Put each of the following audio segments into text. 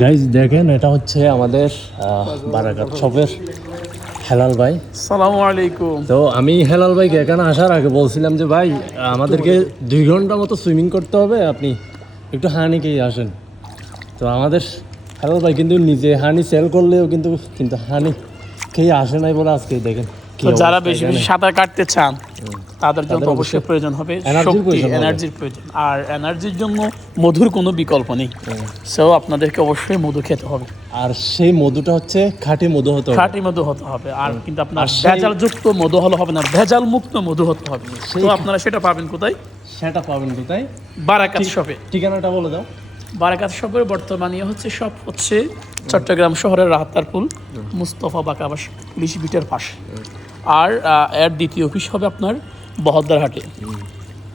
Guys দেখেন, এটা হচ্ছে আমাদের বারাকাত শপের হেলাল ভাই। সালামু আলাইকুম। তো আমি হেলাল ভাইকে এখানে আসার আগে বলছিলাম যে ভাই আমাদেরকে 2 ঘন্টা মতো সুইমিং করতে হবে, আপনি একটু হানি খেয়ে আসেন। তো আমাদের হেলাল ভাই কিন্তু নিজে হানি সেল করলেও কিন্তু কিন্তু হানি খেয়ে আসে নাই বলে আজকে দেখেন কি তো যারা অবস্থা বেশি এখানে। বেশি সাঁতার কাটতে চান তাদের জন্য তাদের তো অবশ্যই অবশ্যই প্রয়োজন হবে এনার্জির শক্তি, প্রয়োজন হবে। এনার্জির প্রয়োজন। আর এনার্জির জন্য মধুর কোনো বিকল্প নেই। সো আপনাদেরকে অবশ্যই মধু খেতে হবে, আর সেই মধুটা হচ্ছে খাঁটি মধু হতে হবে। খাঁটি মধু হতে হবে। আর কিন্তু আপনার আর সেই- ভেজাল যুক্ত মধু হলে হবে না, ভেজাল মুক্ত মধু হতে হবে। সেই তো আপনারা সেটা পাবেন কোথায়? সেটা পাবেন কোথায়? বারাকাত শপে। ঠিকানাটা বলে দাও। বারাকাত শপের বর্তমানে শপ হচ্ছে চট্টগ্রাম শহরের রাহাতারপুল মুস্তফা বাকাবাস পুলিশ বিটের পাশে। আর এর দ্বিতীয় অফিস হবে আপনার বহদ্দারহাটে।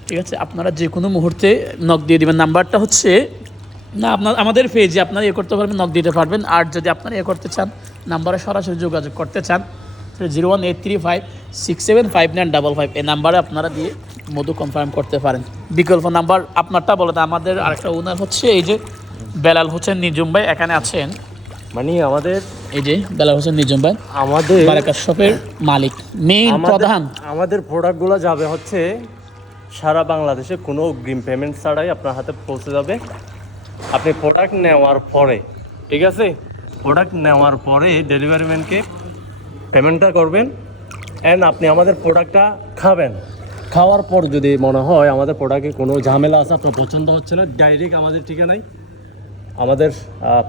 ঠিক আছে, আপনারা যে কোনো মুহূর্তে নক দিয়ে দেবেন। নাম্বারটা হচ্ছে না, আপনার আমাদের পেজে আপনারা করতে পারবেন, নক দিতে পারবেন। আর যদি আপনারা করতে চান, নাম্বারে সরাসরি যোগাযোগ করতে চান, 01835675955 এই নাম্বারে আপনারা দিয়ে মধু কনফার্ম করতে পারেন। বিকল্প নাম্বার আপনারটা বলে দেন। আমাদের আরেকটা ওনার হচ্ছে এই যে বেলাল হোসেন নিজুম ভাই এখানে আছেন। মানে আমাদের এই যে বেলাল হোসেন নিজুম ভাই আমাদের বারাকাত শপের মালিক, মেইন প্রধান। আমাদের প্রোডাক্টগুলো যাবে হচ্ছে সারা বাংলাদেশে কোনো অগ্রিম পেমেন্ট ছাড়াই আপনার হাতে পৌঁছে যাবে। আপনি প্রোডাক্ট নেওয়ার পরে, ঠিক আছে, প্রোডাক্ট নেওয়ার পরে ডেলিভারি ম্যানকে পেমেন্টটা করবেন, অ্যান্ড আপনি আমাদের প্রোডাক্টটা খাবেন। খাওয়ার পর যদি মনে হয় আমাদের প্রোডাক্টে কোনো ঝামেলা আছে, আপনার পছন্দ হচ্ছে না, ডাইরেক্ট আমাদের ঠিকানায় আমাদের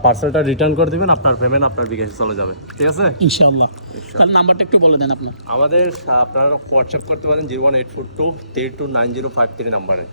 পার্সেলটা রিটার্ন করে দেবেন, আপনার পেমেন্ট আপনার বিকাশে চলে যাবে। ঠিক আছে ইনশাআল্লাহ। তাহলে নাম্বারটা একটু বলে দেন আপনার। আমাদের আপনারা হোয়াটসঅ্যাপ করতে পারেন 01842329053 নাম্বারে।